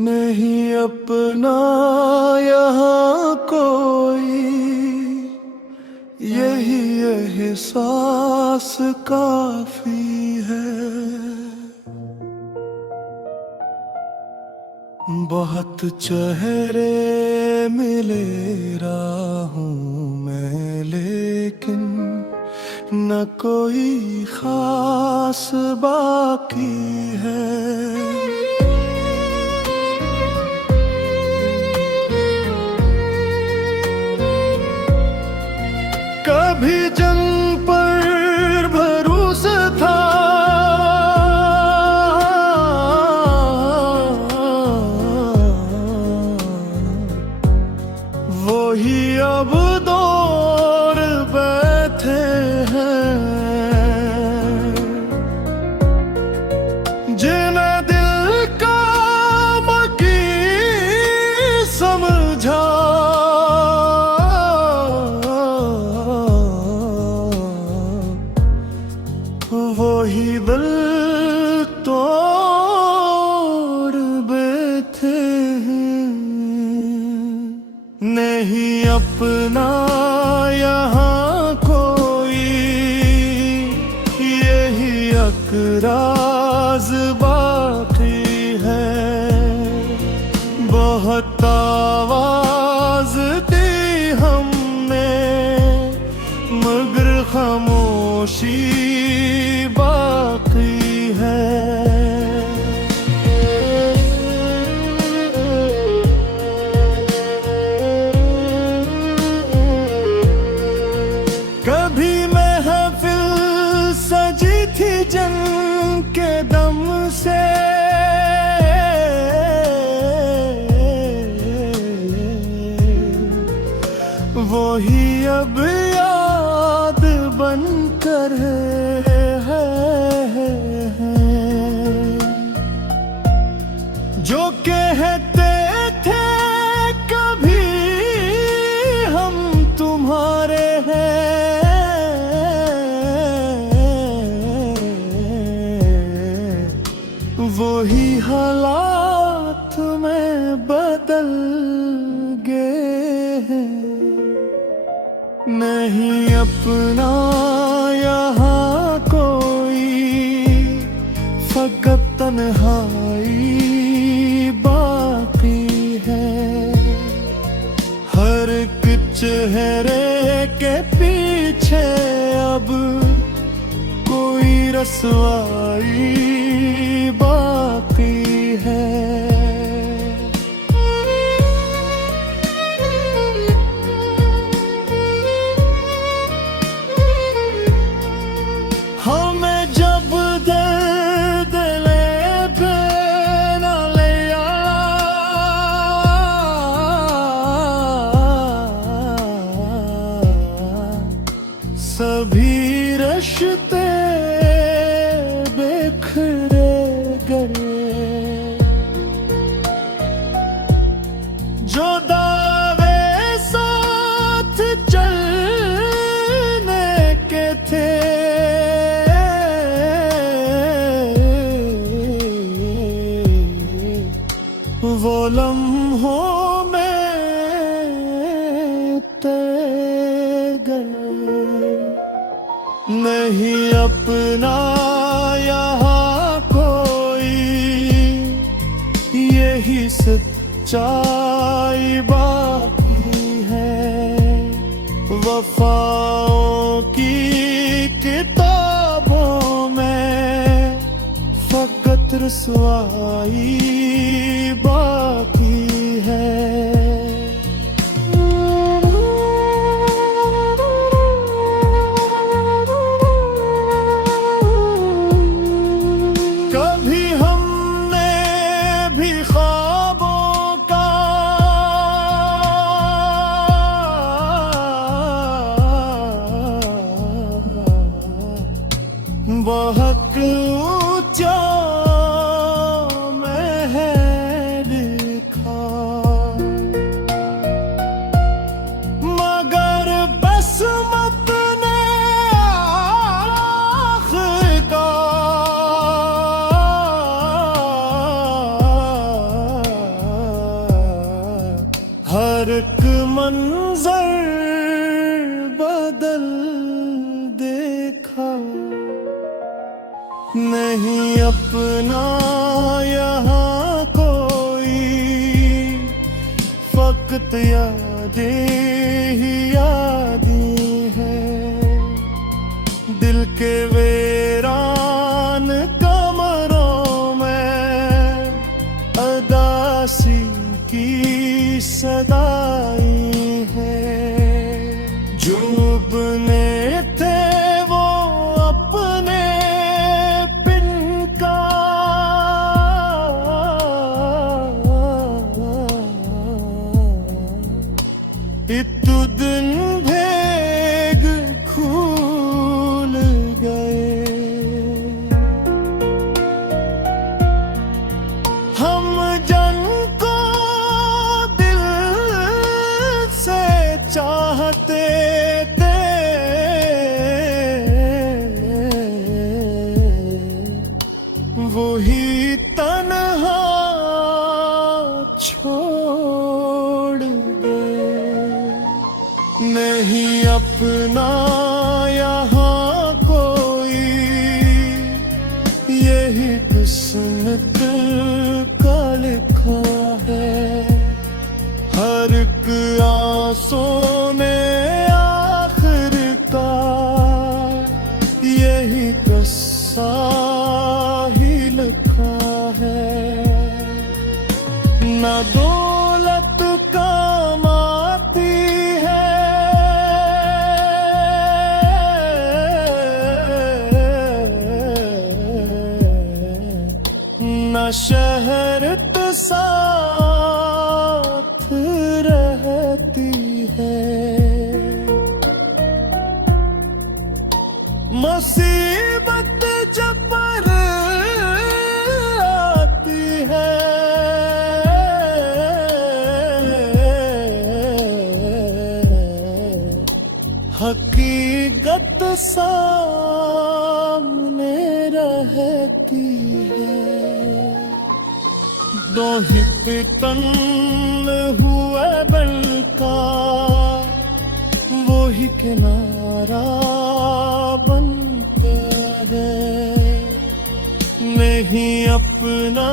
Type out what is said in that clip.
नहीं अपना यहाँ कोई, यही एहसास काफी है। बहुत चेहरे मिले राहों में, लेकिन न कोई खास बाकी है। कभी जंग पर भरोसा था, वही अब दौर बैठे हैं। जिन्हें दिल का मकी समझा, वही दिल तोड़ बैठे हैं। नहीं अपना यहाँ कोई, यही अकराज बाकी है। बहुत आवाज दी हमने, मगर खामोशी बाकी है। कभी महफिल सजी थी जंग के दम से, वही अब याद बनकर है। जो कहते थे कभी हम तुम्हारे हैं, वही हालात में बदल गए हैं। नहीं अपना यहाँ कोई, फकत तन्हाई बाकी है। हर एक चेहरे के पीछे अब कोई रसवाई बाकी है। हमें जब दर्द ले पे न ले सभी रिश्ते बिखरे गए। जो दावे साथ चलने के थे, वो लम्हों में तय गए। नहीं अपना यहाँ कोई, यही सच्चाई बाकी है। वफाओं की किताबों में फकत रसवाई बाकी है। कभी हमने भी ख्वाबों का बहुत ऊंचा महल लिखा, मगर बस अपने आँख का नहीं अपना यहाँ कोई, फकत यादें ही यादें हैं। दिल के वीरान कमरों में अदासी की सदाई है। जुबने थे वो अपने पिन का, इतु दिन भेग खुल गए। हम जन को दिल से चाहते थे, वही तन्हा छोड़ गए। नहीं अपना यहाँ कोई, यही किस्मत का लिखा है। हर एक आंसू में आखिर का यही किस्सा ही लिखा है। न दौलत काम आती है, न शहरत साथ रहती है। मुसीबत जब पर आती है, हकीकत सामने रहती है। दो ही पितन हुए बलका, वो ही किनारा बनता है। नहीं अपना